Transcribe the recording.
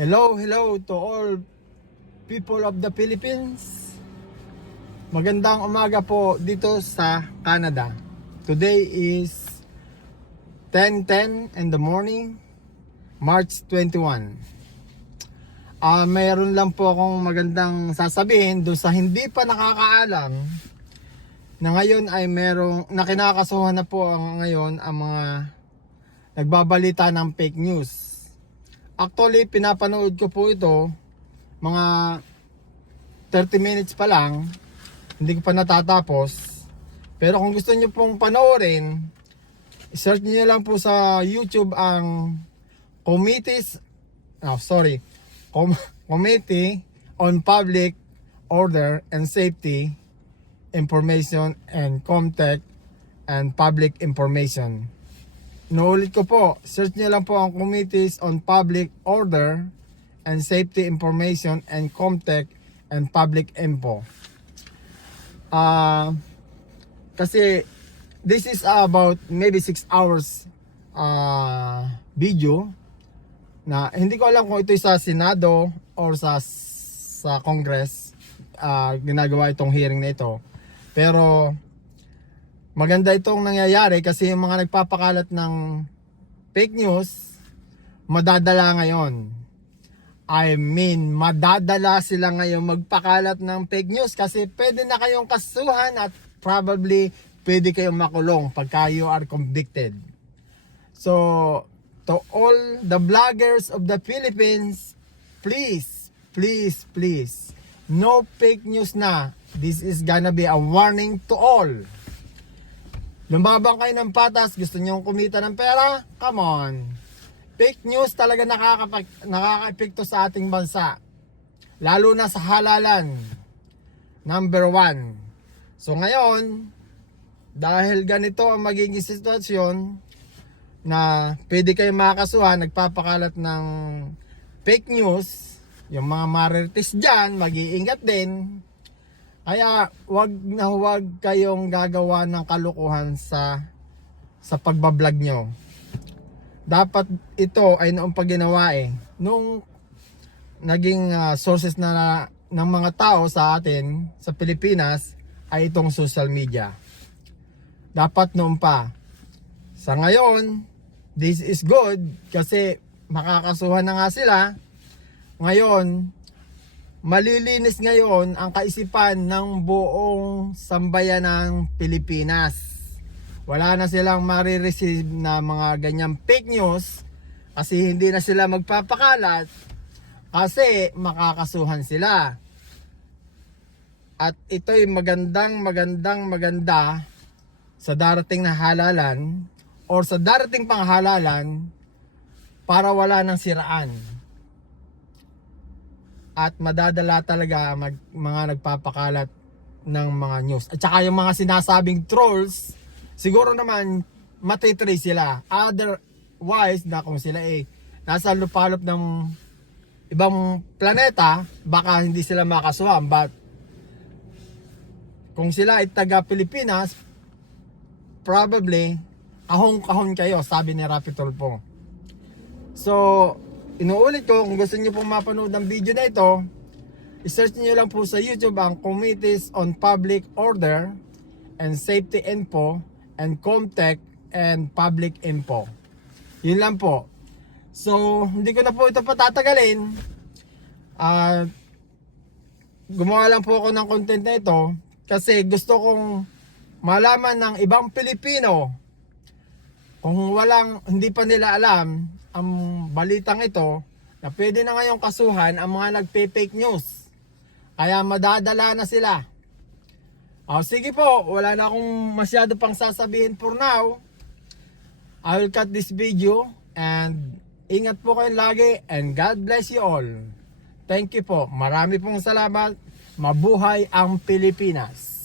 Hello to all people of the Philippines. Magandang umaga po dito sa Canada. Today is 10:10 in the morning, March 21. Mayroon lang po akong magandang sasabihin doon sa hindi pa nakakaalam na ngayon ay merong nakinakasuhan na po ngayon ang mga nagbabalita ng fake news. Actually, pinapanood ko po ito mga 30 minutes pa lang. Hindi ko pa natatapos. Pero kung gusto niyo pong panoorin, search niyo lang po sa YouTube ang Committee on Public Order and Safety Information and Comtech and Public Information. Inuulit ko po, search niyo lang po ang Committees on Public Order and Safety Information and Comtech and Public Info. Kasi this is about maybe 6 hours video na hindi ko alam kung ito sa Senado or sa Congress ginagawa itong hearing na ito. Pero maganda itong nangyayari kasi yung mga nagpapakalat ng fake news, madadala ngayon. I mean, madadala sila ngayon magpakalat ng fake news kasi pwede na kayong kasuhan at probably pwede kayong makulong pagka you are convicted. So, to all the bloggers of the Philippines, please, no fake news na. This is gonna be a warning to all. Lumabang kayo ng patas, gusto nyo kumita ng pera? Come on. Fake news talaga nakaka-epekto sa ating bansa. Lalo na sa halalan. Number 1. So ngayon, dahil ganito ang magiging sitwasyon na pwede kayong makakasuhan, nagpapakalat ng fake news, yung mga marites dyan, mag-iingat din. Kaya wag kayong gagawa ng kalukuhan sa pagbablog nyo. Dapat ito ay noong pagginawa nung naging sources na ng mga tao sa atin sa Pilipinas ay itong social media. Dapat noon pa. Sa ngayon, this is good kasi makakasuhan na nga sila. Ngayon, malilinis ngayon ang kaisipan ng buong sambayan ng Pilipinas. Wala na silang marireceive na mga ganyang fake news kasi hindi na sila magpapakalat kasi makakasuhan sila. At ito'y maganda sa darating na halalan or sa darating pang halalan para wala nang siraan. At madadala talaga mga nagpapakalat ng mga news. At saka yung mga sinasabing trolls, siguro naman matitrace sila. Otherwise, na kung sila nasa lupalop ng ibang planeta, baka hindi sila makasuhan. But kung sila ay taga Pilipinas, probably kahon kayo, sabi ni Rapi Tulfo. So, inuulit ko, kung gusto niyo pong mapanood ng video na ito, i-search niyo lang po sa YouTube ang Committees on Public Order and Safety Info and Comtech and Public Info. Yun lang po. So, hindi ko na po ito patatagalin. Gumawa lang po ako ng content na ito kasi gusto kong malaman ng ibang Pilipino kung hindi pa nila alam ang balitang ito na pwede na ngayong kasuhan ang mga nagpe-fake news. Kaya madadala na sila. Sige po, wala na akong masyado pang sasabihin for now. I will cut this video and ingat po kayo lagi and God bless you all. Thank you po. Marami pong salamat. Mabuhay ang Pilipinas.